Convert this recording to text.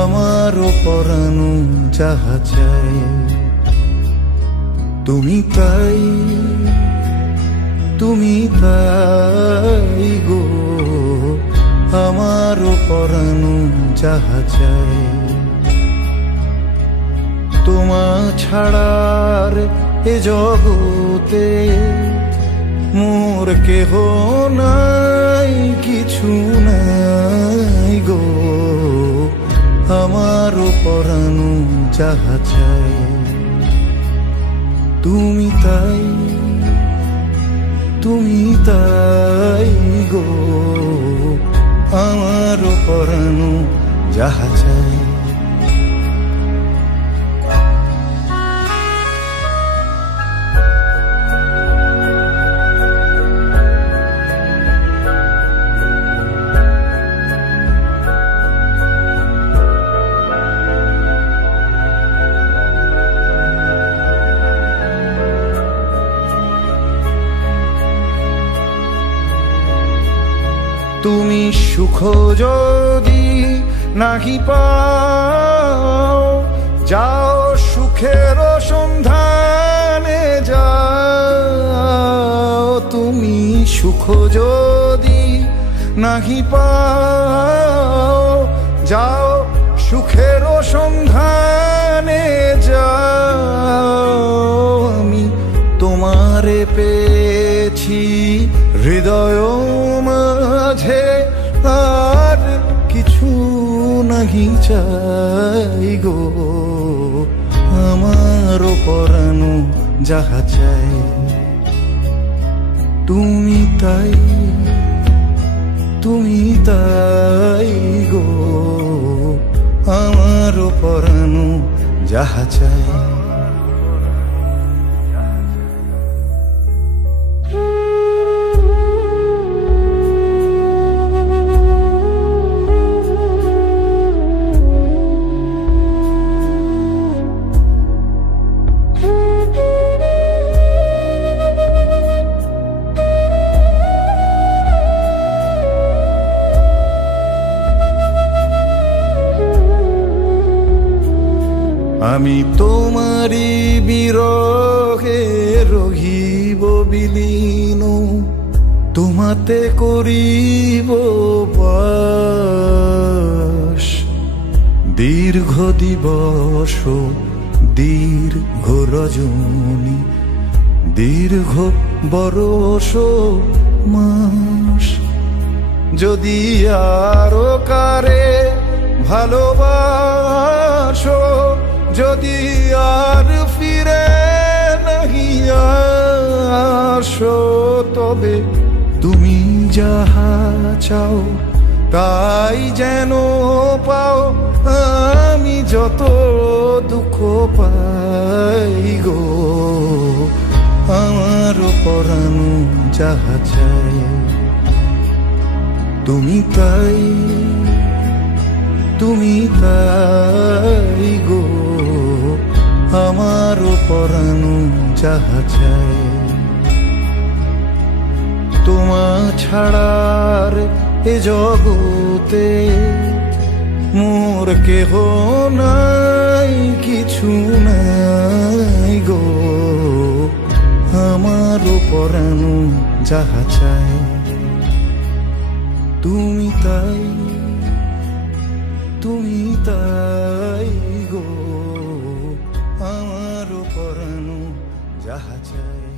আমারও পরানো যাহা চায় তুমি তাই, তুমি তাই গো, আমারও পরানো যাহা চায়। তোমা ছাড়ার এ জগতে মোর কেহ নাই, কিছু নাই গো, আমারও পরানো যাহা চায় তুমি তাই, তুমি তাই গো, আমারও পরানো যাহা চায়। তুমি সুখ যদি নাহি পাও, যাও সুখের সন্ধানে যাও। তুমি সুখ যদি নাহি পাও, যাও সুখের সন্ধানে যাও। আমি তোমারে পেয়েছি হৃদয় মাঝে, আর কিছু নাহি চাই গো, আমারও পরানো যাহা চাই তুমি তাই, তুমি তাই গো, আমারও পরানো যাহা চাই। আমি তোমারি বিরহে রহিব বিলীন, তোমাতে করিব বাস। দীর্ঘ দিবস দীর্ঘ রজনী, দীর্ঘ বরষ মাস। যদি আরো কারে ভালোবাসো, যদি আর ফিরে নাহি আসো, তবে তুমি যাহা চাও তাই যেন পাও। আমি যত দুঃখ পাই গো, আমারও পরানো যাহা চাই তুমি তাই, তুমি তাই গো, আমারও পরানো যাহা চায়। তোমা ছাড়ার এ জগতে মোর কেহ নাই, কিছু নাই গো, আমারও পরানো যাহা চায় তুমি তাই, তুমি তাই গো, আমারও পরানো যাহা চায়।